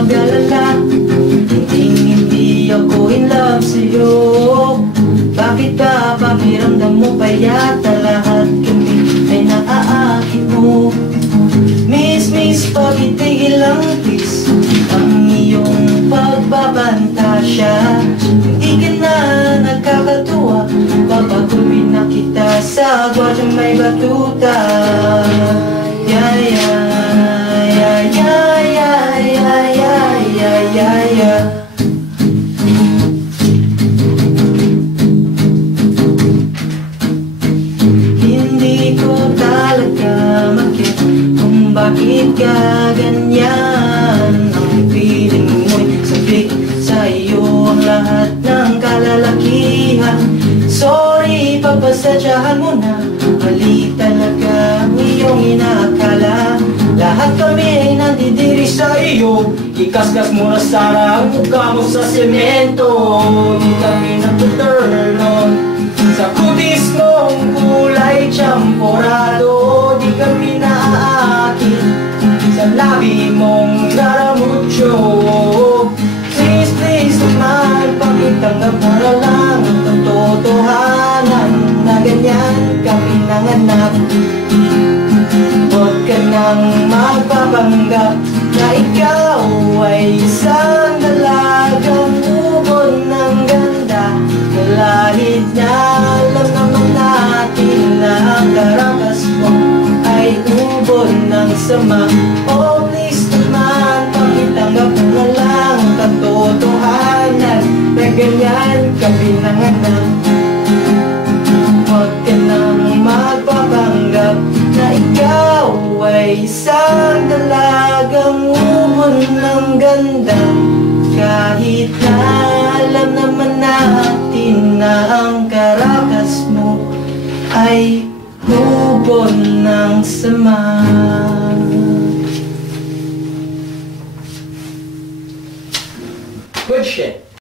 mag-alala, hindi ako in love sa'yo. Bakit ba pakiramdam mo pa yata lahat kami ay naaakit mo? Miss, pakitigil lang please ang iyong pagbabantasya. Hindi ka na nagkakatuwa, babaguhin na kita sa gwadyang may batuta. Yeah, yeah, yeah, yeah, yeah, yeah, yeah, yeah, yeah, yeah. Hindi ko talaga maget kung bakit ka ganyan. Ang feeling mo'y sabik sa iyo ang lahat ng kalalakihan. Sorry, pagpasadyahan mo na, mali talaga ang iyong inakala. Lahat kami ay nandidiri sa iyo, ikaskas mo na sana ang mukha mo sa semento. Di kami nag-turn on sa kutis mong kulay tsamporado. Di kami naaakit sa labi mong naramucho. Please naman, pakitanggap mo na lang ang katotohanan na ganyan kami nanganak. Huwag ka nang magpapanggap na ikaw ay isang dalagang ubod ng ganda. Kahit na alam naman natin na ang karakas mo ay ubod ng sama. Oh please naman, pakitanggap mo na lang ang katotohanan na ganyan kami nanganak. Huwag ka nang magpapanggap na ikaw ay isang dalagang ubod ng ganda. Kahit na alam naman natin na ang karakas mo ay ubod ng sama.